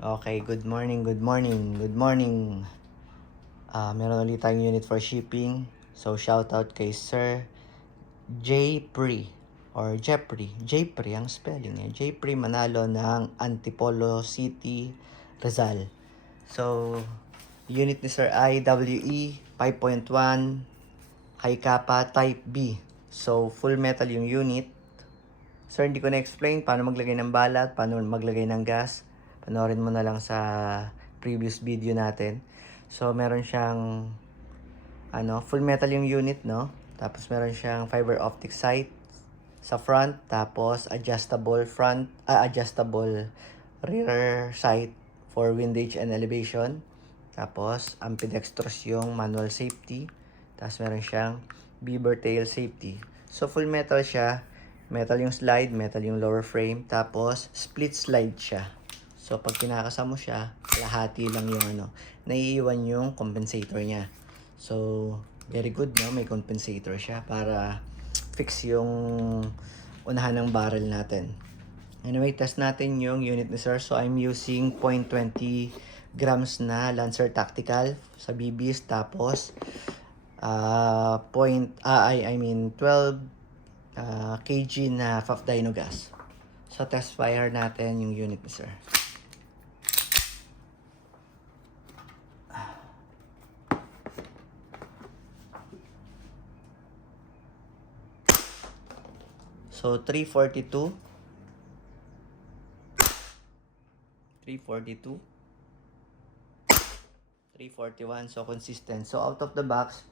Okay, good morning, good morning, good morning. Meron ulit tayong unit for shipping. So, shout out kay Sir Jeffrey or Jeffrey ang spelling niya. Jeffrey Manalo ng Antipolo City, Rizal. So, unit ni Sir IWE 5.1 kay Kappa Type B. So, full metal yung unit. Sir, hindi ko na-explain paano maglagay ng balat, paano maglagay ng gas. Panoorin mo na lang sa previous video natin. So, meron siyang full metal yung unit, no? Tapos meron siyang fiber optic sight sa front, tapos adjustable rear sight for windage and elevation. Tapos ambidextrous yung manual safety. Tapos meron siyang beaver tail safety. So, full metal siya. Metal yung slide, metal yung lower frame, tapos split slide siya. So, pag kinakasa mo siya, lahati lang yung naiiwan yung compensator niya. So, very good, no? May compensator siya para fix yung unahan ng barrel natin. Anyway, test natin yung unit ni Sir. So, I'm using 0.20 grams na Lancer Tactical sa BBs. Tapos, 12 kg na FAF Dyno gas. So, test fire natin yung unit ni Sir. So, 342, 341, so consistent. So, out of the box,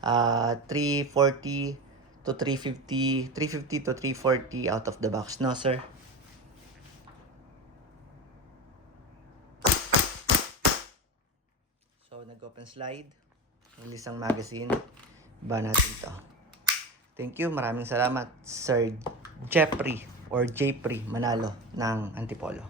340 to 350, 350 to 340 out of the box. No, sir? So, nag-open slide. Release ang magazine. Ba natin to. Thank you. Maraming salamat, Sir Jeffrey or Jeffrey Manalo ng Antipolo.